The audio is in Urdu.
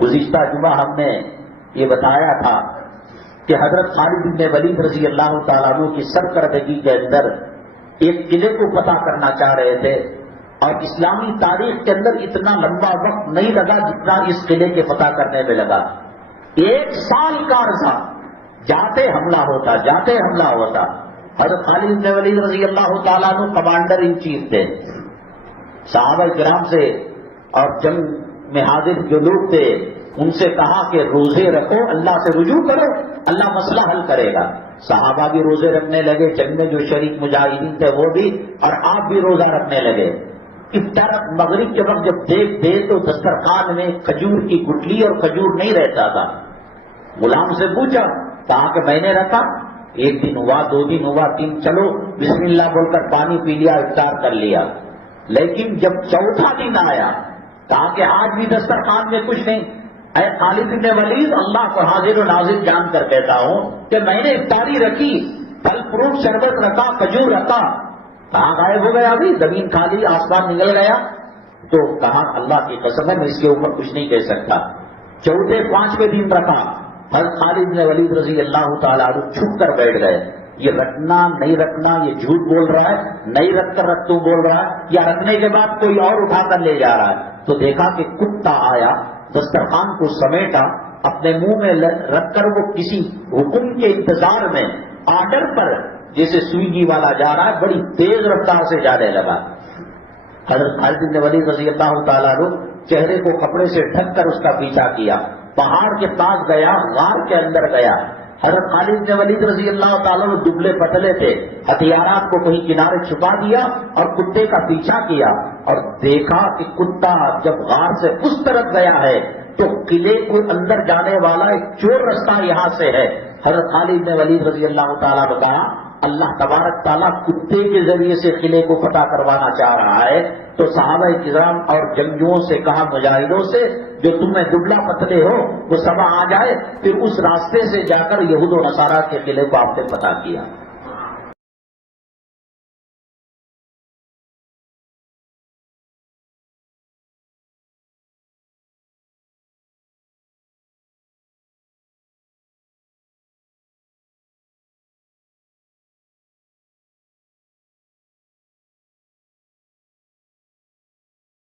گزشتہ جمعہ ہم نے یہ بتایا تھا کہ حضرت خالد بن ولید رضی اللہ تعالیٰ عنہ کی سرکردگی کے اندر ایک قلعے کو فتح کرنا چاہ رہے تھے، اور اسلامی تاریخ کے اندر اتنا لمبا وقت نہیں لگا جتنا اس قلعے کے فتح کرنے میں لگا۔ 1 سال کا عرصہ جاتے حملہ ہوتا، جاتے حملہ ہوتا۔ حضرت خالد بن ولید رضی اللہ تعالیٰ عنہ کمانڈر ان چیف تھے، صحابہ کرام سے اور جنگ میں حاضر جو لوگ تھے ان سے کہا کہ روزے رکھو، اللہ سے رجوع کرو، اللہ مسئلہ حل کرے گا۔ صحابہ بھی روزے رکھنے لگے، جنگ میں جو شریک مجاہدین تھے وہ بھی، اور آپ بھی روزہ رکھنے لگے۔ افطار مغرب کے وقت جب دیکھ دے تو دسترخوان میں کھجور کی گٹلی اور کھجور نہیں رہتا تھا۔ غلام سے پوچھا، کہا کہ میں نے رکھا، 1 دن ہوا، 2 دن ہوا، 3، چلو بسم اللہ بول کر پانی پی لیا، افطار کر لیا۔ لیکن جب چوتھا دن آیا، کہا کہ آج بھی دسترخوان میں کچھ نہیں۔ اے خالد بن ولید، اللہ کو حاضر و ناظر جان کر کہتا ہوں کہ میں نے افطاری رکھی، پھل فروٹ شربت رکھا، کھجور رکھا، کہاں غائب ہو گیا؟ ابھی زمین کھالی، آسمان نکل گیا۔ تو کہا اللہ کی قسم ہے میں اس کے اوپر کچھ نہیں کہہ سکتا۔ چوتھے 5ویں دن رکھا، حضرت خالد بن ولید رضی اللہ تعالیٰ عنہ چھپ کر بیٹھ گئے۔ یہ رکھنا نہیں رکھنا، یہ جھوٹ بول رہا ہے، نہیں رکھ کر رکھ تو بول رہا ہے، یا رکھنے کے بعد کوئی اور اٹھا کر لے جا رہا ہے۔ تو دیکھا کہ کتا آیا، دسترخوان کو سمیٹا، اپنے منہ میں رکھ کر وہ کسی حکم کے انتظار میں آرڈر پر جیسے سوئیگی والا جا رہا ہے بڑی تیز رفتار سے جانے لگا۔ حضرت خالد بن ولید رضی اللہ تعالیٰ عنہ چہرے کو کپڑے سے ڈھک کر اس کا پیچھا کیا، پہاڑ کے پاس گیا، غار کے اندر گیا۔ حضرت خالد بن ولید رضی اللہ تعالیٰ عنہ دبلے پتلے تھے، ہتھیارات کو کہیں کنارے چھپا دیا اور کتے کا پیچھا کیا، اور دیکھا کہ کتا جب غار سے اس طرف گیا ہے تو قلعے کو اندر جانے والا ایک چور رستہ یہاں سے ہے۔ حضرت خالد بن ولید رضی اللہ تعالیٰ نے کہا اللہ تبارک تعالیٰ کتے کے ذریعے سے قلعے کو فتح کروانا چاہ رہا ہے، تو صحابہ کرام اور جنگجوؤں سے کہا، مجاہدوں سے، جو تمہیں دبلا پتلے ہو وہ سب آ جائے، پھر اس راستے سے جا کر یہود و نصارہ کے قلعے کو آپ نے فتح کیا۔